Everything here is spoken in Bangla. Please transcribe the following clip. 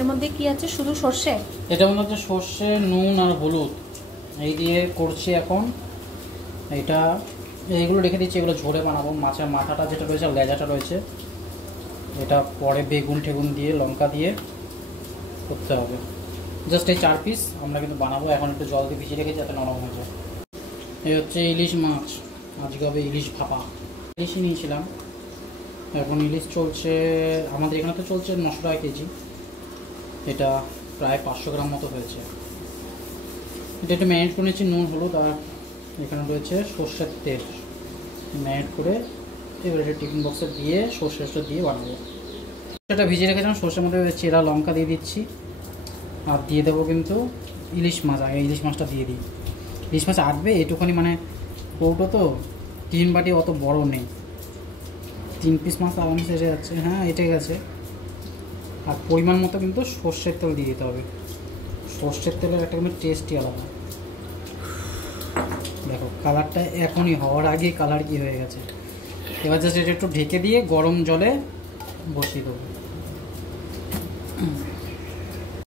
এর মধ্যে কি আছে? শুধু সর্ষে? এটার মধ্যে হচ্ছে সর্ষে, নুন আর হলুদ এই দিয়ে করছি এখন। এটা এইগুলো রেখে দিচ্ছি, এগুলো ঝোলে বানাবো। মাছের মাথাটা যেটা রয়েছে, লেজাটা রয়েছে, এটা পরে বেগুন টেগুন দিয়ে লঙ্কা দিয়ে করতে হবে। জাস্ট এই 4 পিস আমরা কিন্তু বানাবো। এখন একটু জল দিয়ে ভিজিয়ে রেখেছি যাতে নরম হয়ে যায়। এই হচ্ছে ইলিশ মাছ, আজকে হবে ইলিশ ভাপা। ইলিশই নিয়েছিলাম, এখন ইলিশ চলছে আমাদের এখানে, তো চলছে 900 টাকা কেজি। এটা প্রায় 500 গ্রাম মতো হয়েছে। এটা একটু ম্যারিনেট করে নিচ্ছি, নুন হলুদ আর এখানে রয়েছে সর্ষের তেল। ম্যারিনেট করে এবার এটা টিফিন বক্সে দিয়ে সর্ষেটা দিয়ে বানাবো। সেটা ভিজিয়ে রেখেছিলাম, সর্ষের মধ্যে চেরা লঙ্কা দিয়ে দিচ্ছি আর দিয়ে দেবো কিন্তু ইলিশ মাছ। আগে ইলিশ মাছটা দিয়ে দিই। ইলিশ মাছ আটবে এইটুখানি, মানে কৌটো তো 3 বাটি, অত বড় নেই। 3 পিস মাছ আরামসে এসে যাচ্ছে। হ্যাঁ এটে গেছে। আর পরিমাণ মতো কিন্তু সর্ষের তেল দিয়ে দিতে হবে। সর্ষের তেলের একটা কিন্তু টেস্টই আলাদা। দেখো কালারটা এখনই হওয়ার আগে কালার কি হয়ে গেছে। এবার জাস্ট এটা একটু ঢেকে দিয়ে গরম জলে বসিয়ে দেবো।